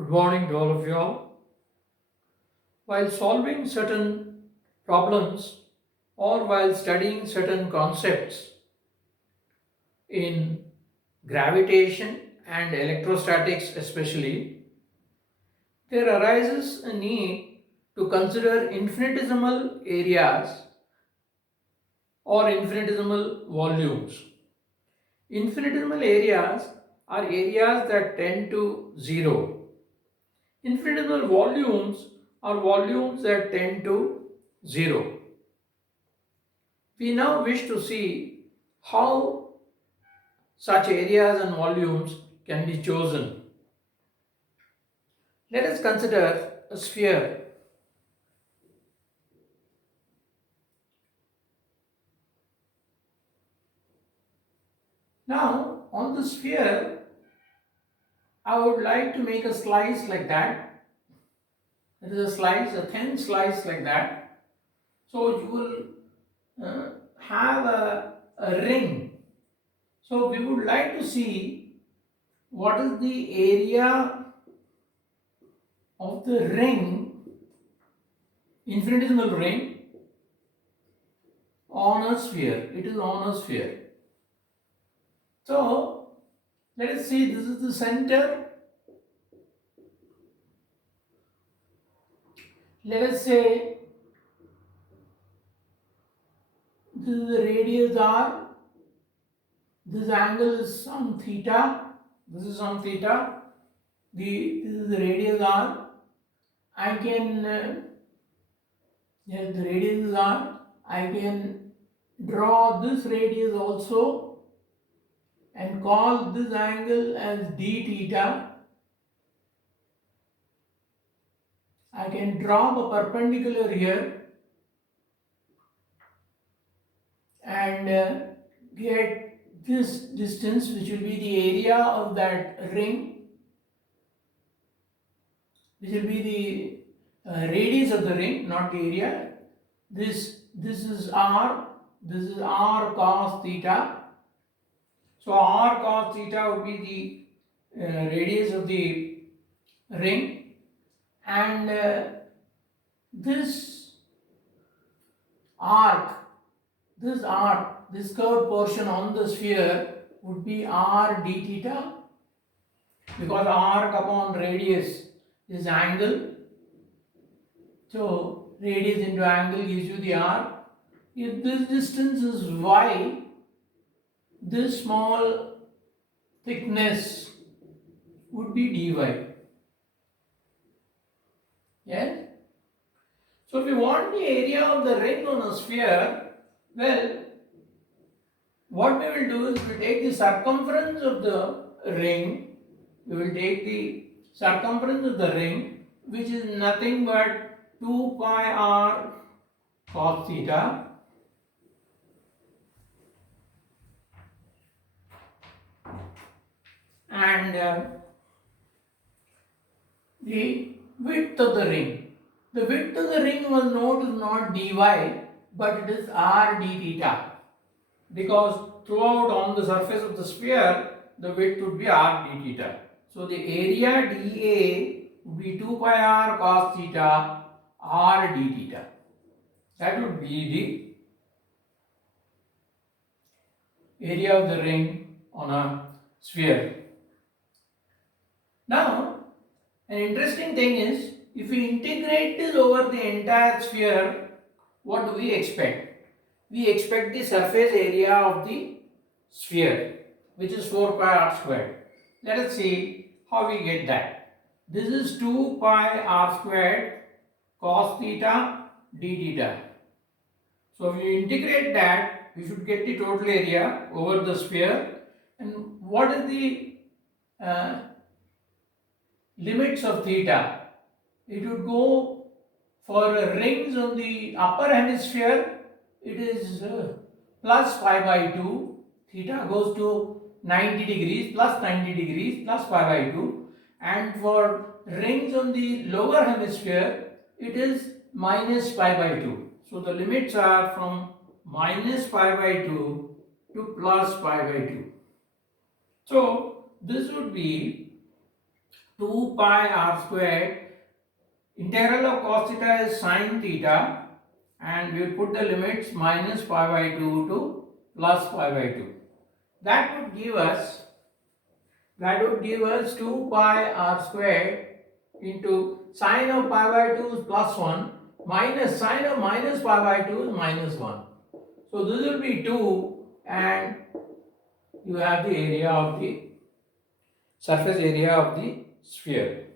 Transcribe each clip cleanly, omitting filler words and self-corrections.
Good morning to all of you all. While solving certain problems or while studying certain concepts in gravitation and electrostatics especially, there arises a need to consider infinitesimal areas or infinitesimal volumes. Infinitesimal areas are areas that tend to zero. Infinitesimal volumes are volumes that tend to zero. We now wish to see how such areas and volumes can be chosen. Let us consider a sphere. Now, on the sphere, I would like to make a slice like that. It is a slice, a thin slice like that. So you will have a ring. So we would like to see what is the area of the ring, infinitesimal ring, on a sphere. It is on a sphere. So let us see, this is the center. Let us say this is the radius r. This angle is some theta. This is some theta. This is the radius r. I can yes, the radius is r. I can draw this radius also and call this angle as d theta. I can drop a perpendicular here and get this distance, which will be the area of that ring, which will be the radius of the ring, not the area. This is r. This is r cos theta. So r cos theta would be the radius of the ring, and this arc, this curved portion on the sphere would be r d theta, because arc upon radius is angle. So radius into angle gives you the r. If this distance is y, this small thickness would be dy. Yes? So if we want the area of the ring on a sphere, well, what we will do is we take the circumference of the ring, which is nothing but 2 pi r cos theta, and the width of the ring. The width of the ring was note is not dy, but it is r d theta, because throughout on the surface of the sphere, the width would be r d theta. So the area dA would be 2 pi r cos theta r d theta. That would be the area of the ring on a sphere. Now, an interesting thing is, if we integrate this over the entire sphere, what do we expect? We expect the surface area of the sphere, which is 4 pi r squared. Let us see how we get that. This is 2 pi r squared cos theta d theta. So if you integrate that, we should get the total area over the sphere. And what is the limits of theta? It would go for rings on the upper hemisphere, it is plus pi by 2. Theta goes to 90 degrees, plus 90 degrees, plus pi by 2. And for rings on the lower hemisphere, it is minus pi by 2. So the limits are from minus pi by 2 to plus pi by 2. So this would be 2 pi r squared. Integral of cos theta is sine theta, and we will put the limits minus pi by 2 to plus pi by 2. That would give us 2 pi r squared into sine of pi by 2 is plus 1 minus sine of minus pi by 2 is minus 1. So this will be 2, and you have the area of the surface area of the sphere.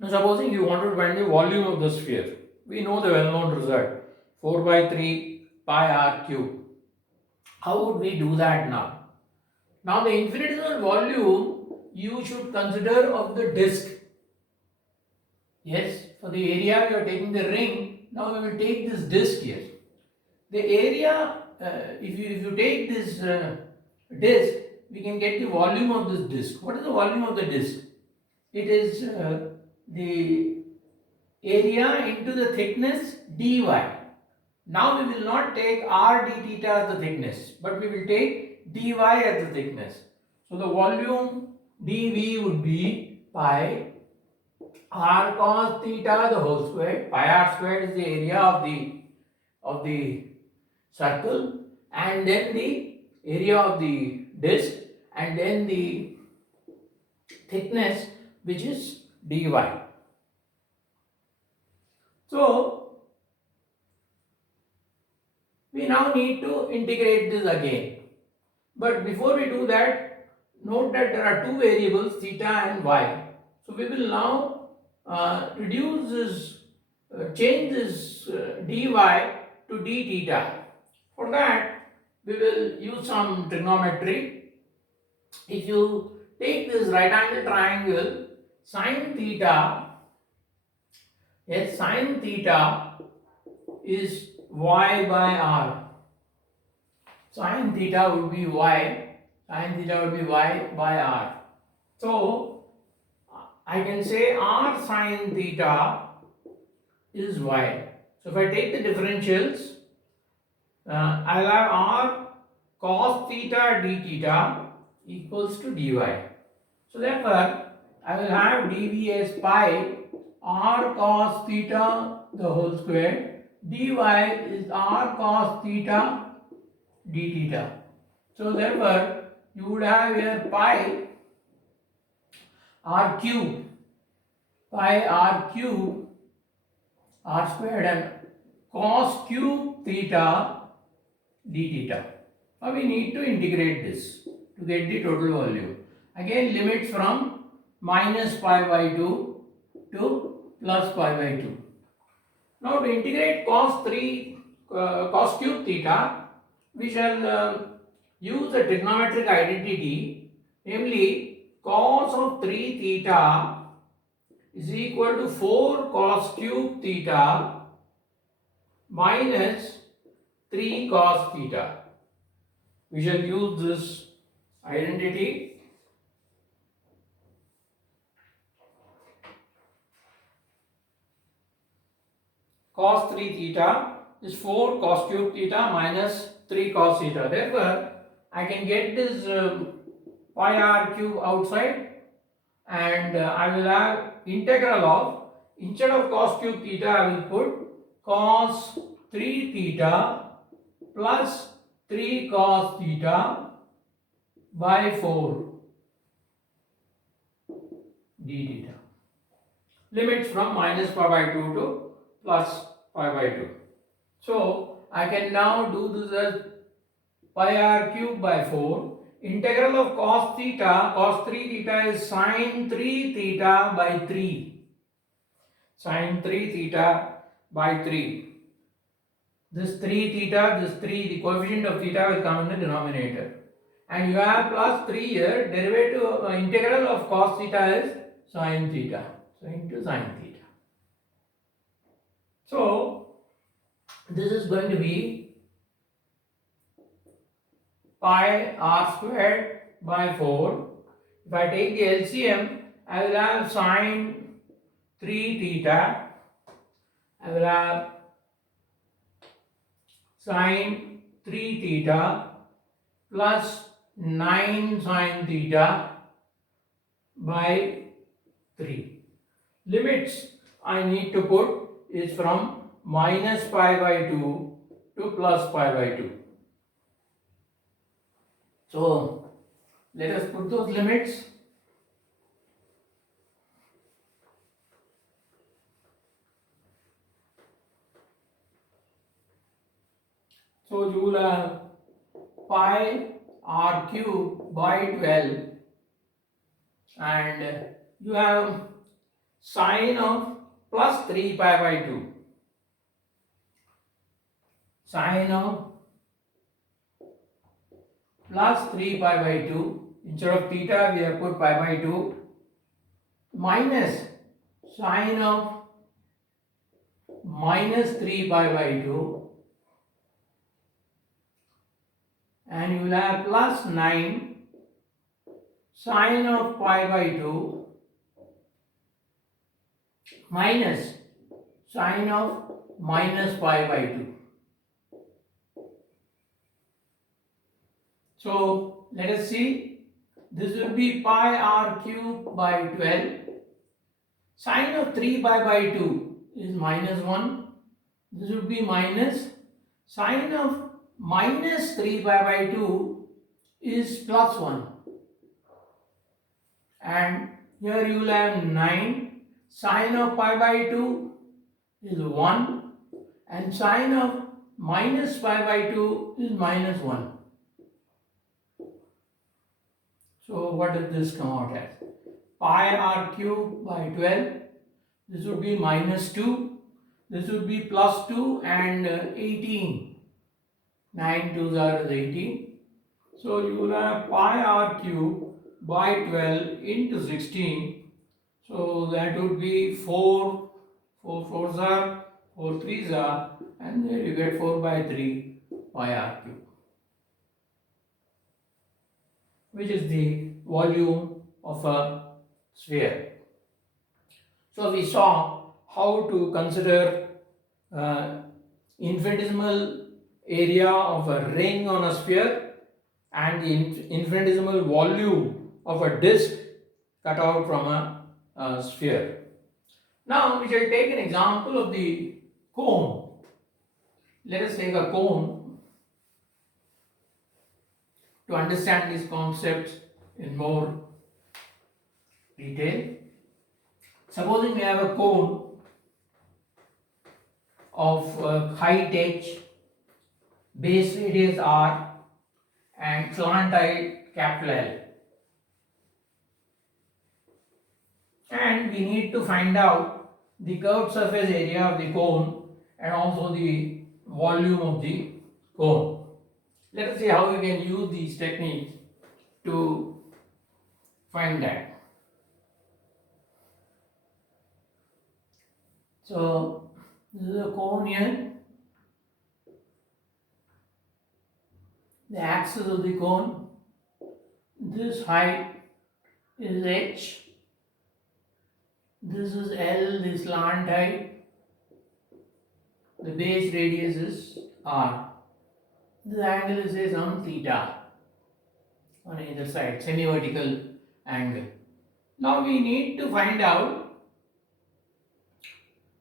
Now supposing you want to find the volume of the sphere. We know the well-known result, 4 by 3 pi r cube. How would we do that now? Now the infinitesimal volume you should consider of the disk. Yes, for the area we are taking the ring. Now we will take this disk here. The area, if you take this disk, we can get the volume of this disk. What is the volume of the disk? It is the area into the thickness dy. Now we will not take r d theta as the thickness, but we will take dy as the thickness. So the volume dv would be pi r cos theta the whole square. Pi r squared is the area of the circle, and then the area of the disk, and then the thickness, which is dy. So we now need to integrate this again. But before we do that, note that there are two variables, theta and y. So we will now reduce this, change this dy to d theta. For that, we will use some trigonometry. If you take this right angle triangle, sine theta, yes, sine theta is y by r. Sine theta would be y, sine theta would be y by r. So I can say r sine theta is y. So if I take the differentials, I'll have r cos theta d theta equals to dy. So therefore, I will have dv as pi r cos theta the whole square, dy is r cos theta d theta. So therefore, you would have here pi r cube r squared and cos cube theta d theta. Now we need to integrate this to get the total volume. Again, limits from minus pi by 2 to plus pi by 2. Now to integrate cos cube theta, we shall use the trigonometric identity, namely cos of 3 theta is equal to 4 cos cube theta minus 3 cos theta. We shall use this identity. Cos 3 theta is 4 cos cube theta minus 3 cos theta. Therefore, I can get this pi r cube outside, and I will have integral of, instead of cos cube theta, I will put cos 3 theta plus 3 cos theta by 4 d theta. Limits from minus pi by 2 to plus pi by 2. So I can now do this as pi r cube by 4. Integral of cos 3 theta is sine 3 theta by 3. Sine 3 theta by 3. This 3 theta, this 3, the coefficient of theta will come in the denominator. And you have plus 3 here, derivative integral of cos theta is sine theta. So into sine theta. So this is going to be pi r squared by 4. If I take the LCM, I will have sine 3 theta. I will have sine 3 theta plus 9 sine theta by 3. Limits I need to put is from minus pi by 2 to plus pi by 2. So let us put those limits. So you will have pi r cube by 12 and you have sine of plus 3 pi by 2. Sine of plus 3 pi by 2. Instead of theta we have put pi by 2 minus sine of minus 3 pi by 2 and you will have plus 9 sine of pi by 2 minus sine of minus pi by 2. So let us see, this will be pi r cube by 12. Sine of 3 pi by 2 is minus 1. This would be minus sine of minus 3 pi by 2 is plus 1. And here you will have 9. Sine of pi by 2 is 1. And sine of minus pi by 2 is minus 1. So what does this come out as? Pi r cube by 12. This would be minus 2. This would be plus 2 and 18. 9 2s are 18. So you will have pi r cube by 12 into 16. So that would be 4 4s are 4 3s are, and there you get 4 by 3 pi r cube, which is the volume of a sphere. So we saw how to consider infinitesimal area of a ring on a sphere and the infinitesimal volume of a disk cut out from a sphere. Now we shall take an example of the cone. Let us take a cone to understand these concepts in more detail. Supposing we have a cone of height h, base radius r and slant height capital L, and we need to find out the curved surface area of the cone and also the volume of the cone. Let us see how we can use these techniques to find that. So this is a cone here. The axis of the cone, this height is h, this is L, the slant height, the base radius is r. This angle is say some theta on either side, semi-vertical angle. Now we need to find out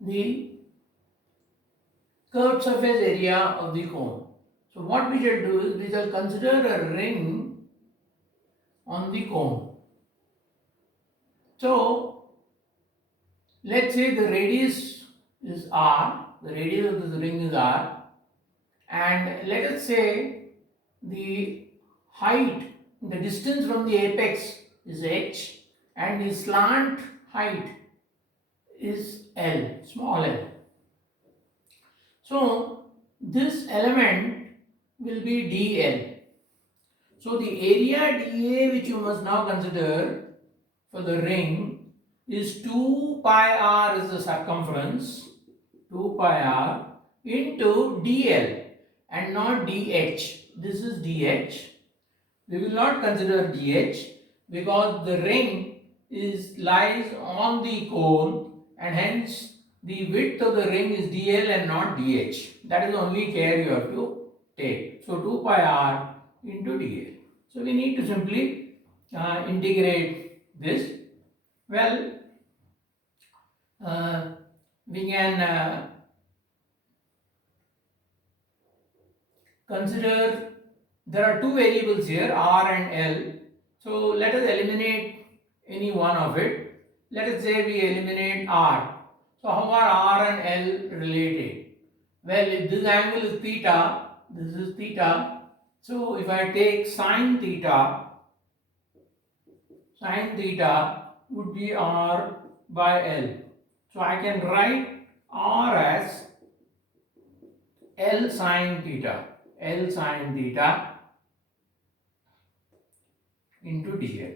the curved surface area of the cone. So what we shall do is we shall consider a ring on the cone. So let's say the radius is r, the radius of this ring is r, and let us say the height, the distance from the apex is h and the slant height is L, small l. So this element will be dl. So the area dA which you must now consider for the ring is 2 pi r is the circumference, 2 pi r into dl and not dh. This is dh. We will not consider dh because the ring lies on the cone and hence the width of the ring is dl and not dh. That is the only care you have to take. So 2 pi r into dl. So we need to simply integrate this. Well, uh, we can consider there are two variables here, r and L. So let us eliminate any one of it. Let us say we eliminate r. So how are r and L related? Well, if this angle is theta, this is theta. So if I take sine theta would be r by L. So I can write r as L sine theta into dl.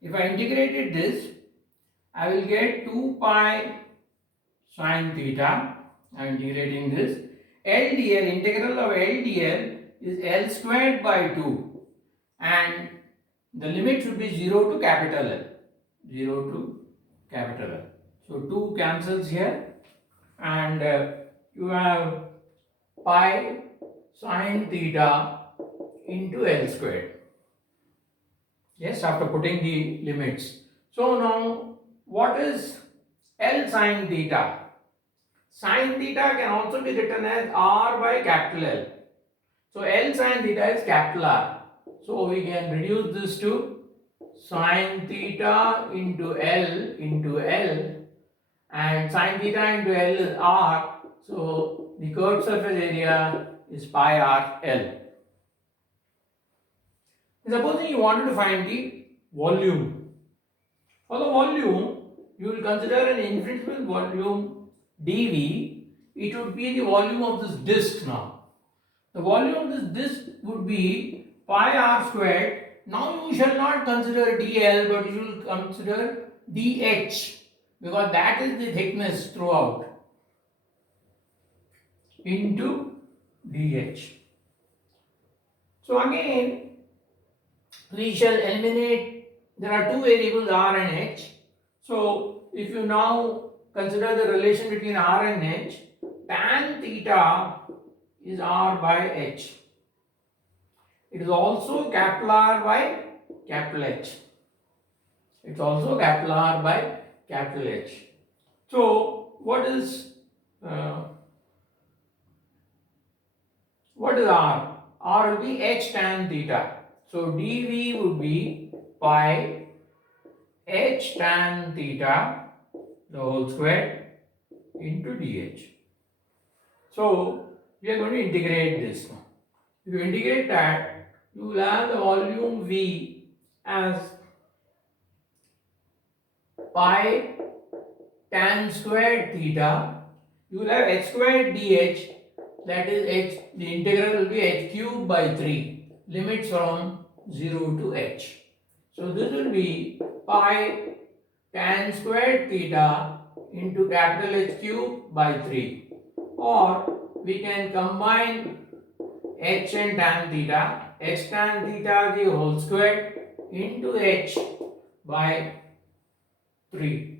If I integrated this, I will get 2 pi sine theta. I am integrating this. LdL, integral of LdL is L squared by 2, and the limit should be 0 to capital L. 0 to capital L. So 2 cancels here, and you have pi sine theta into L squared. Yes, after putting the limits. So now, what is L sine theta? Sine theta can also be written as R by capital L. So L sine theta is capital R. So we can reduce this to sine theta into L, and sine theta into L is R. So the curved surface area is pi R L. Supposing you wanted to find the volume. For the volume, you will consider an infinitesimal volume dV. It would be the volume of this disk now. The volume of this disk would be pi r squared. Now you shall not consider dl, but you will consider dh, because that is the thickness throughout, into dh. So again, we shall eliminate, there are two variables r and h. So if you now consider the relation between r and h, tan theta is r by h. It is also capital R by capital H. It's also capital R by capital H. So what is R? R will be h tan theta. So dV would be pi h tan theta the whole square into dh. So we are going to integrate this now. If you integrate that, you will have the volume V as pi tan squared theta. You will have h squared dh, that is h, the integral will be h cube by 3, limits from 0 to h. So this will be pi tan squared theta into capital H cube by 3, or we can combine h and tan theta, h tan theta the whole square into h by 3.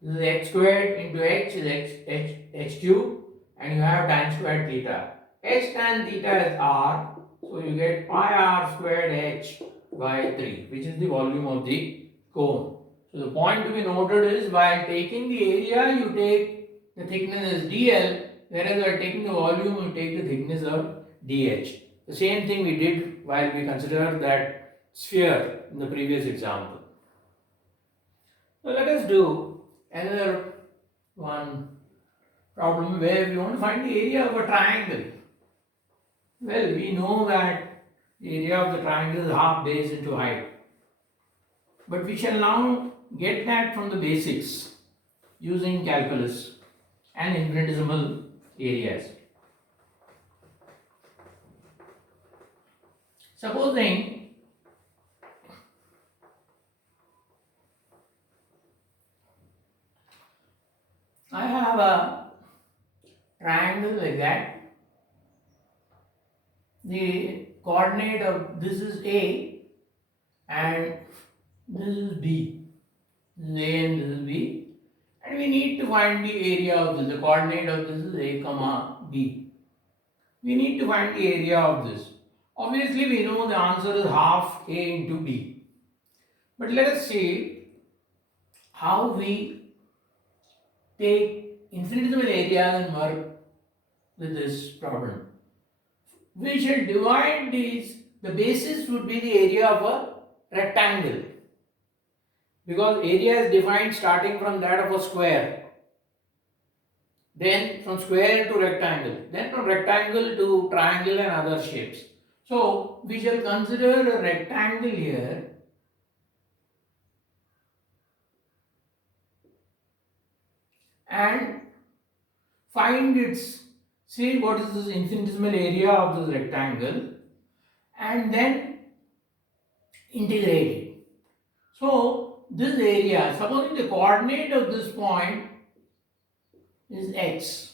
This is h squared into h is h cube, and you have tan squared theta. H tan theta is r, so you get pi r squared h by 3, which is the volume of the cone. So the point to be noted is, while taking the area, you take the thickness as dl, whereas while taking the volume, you take the thickness of dh. The same thing we did while we considered that sphere in the previous example. So let us do another one problem where we want to find the area of a triangle. Well, we know that the area of the triangle is half base into height. But we shall now get that from the basics using calculus and infinitesimal areas. Supposing I have a triangle like that. The coordinate of this is A and this is B. This is A and this is B. And we need to find the area of this. The coordinate of this is A comma B. We need to find the area of this. Obviously, we know the answer is half A into B. But let us see, how we take infinitesimal area and work with this problem. We shall divide these, the basis would be the area of a rectangle, because area is defined starting from that of a square, then from square to rectangle, then from rectangle to triangle and other shapes. So we shall consider a rectangle here, and find its, see what is this infinitesimal area of this rectangle, and then integrate it. So this area, supposing the coordinate of this point is x,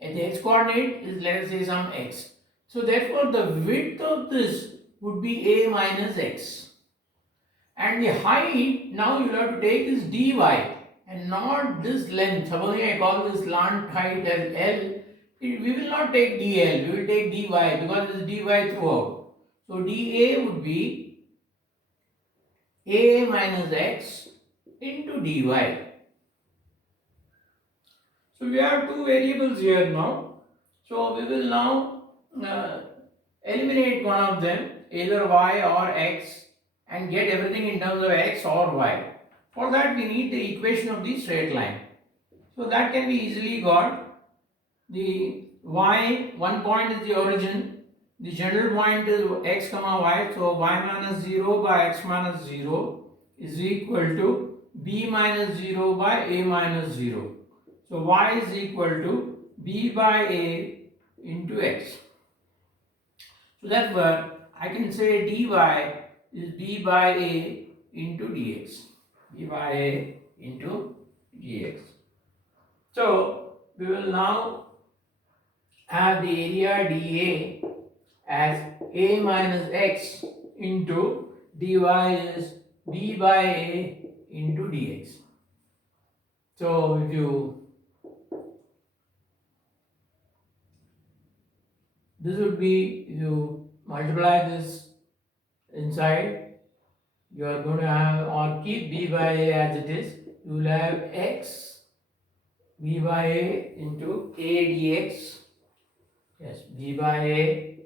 and the x coordinate is, let us say, some x. So therefore the width of this would be a minus x, and the height, now you have to take this dy and not this length. Supposing I call this length height as L, we will not take dl, we will take dy, because it is dy throughout. So dA would be a minus x into dy. So we have two variables here now. So we will now eliminate one of them, either y or x, and get everything in terms of x or y. For that we need the equation of the straight line. So that can be easily got. The y, one point is the origin, the general point is x comma y, so y minus 0 by x minus 0 is equal to b minus 0 by a minus 0. So y is equal to b by a into x. So therefore I can say dy is b by a into dx. b by a into dx. So we will now have the area dA as a minus x into dy is b by a into dx. So if you, this would be, if you multiply this inside, you are going to have, or keep b by a as it is, you will have x b by a into a dx. Yes, b by a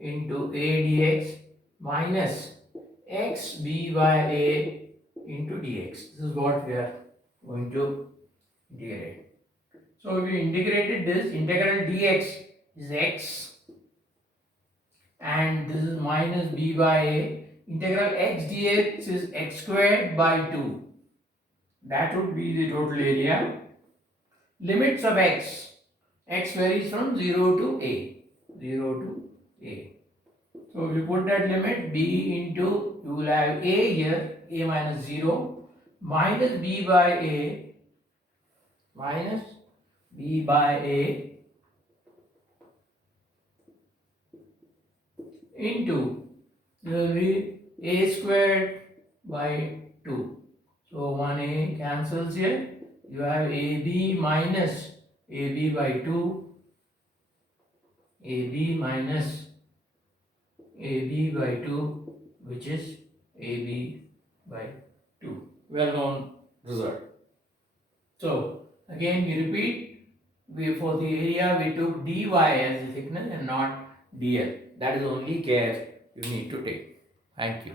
into a dx minus x b by a into dx. This is what we are going to integrate. So if we integrated this, integral dx is x, and this is minus b by a. Integral x dx is x squared by 2. That would be the total area. Limits of x. X varies from 0 to a. 0 to a. So if you put that limit, b into, you will have a here, a minus 0, minus b by a, minus b by a into, there will be a squared by 2. So 1a cancels here. You have ab minus ab by 2, ab minus ab by 2, which is ab by 2. Well known result. So again we repeat, for the area we took dy as the thickness and not dl. That is the only care you need to take. Thank you.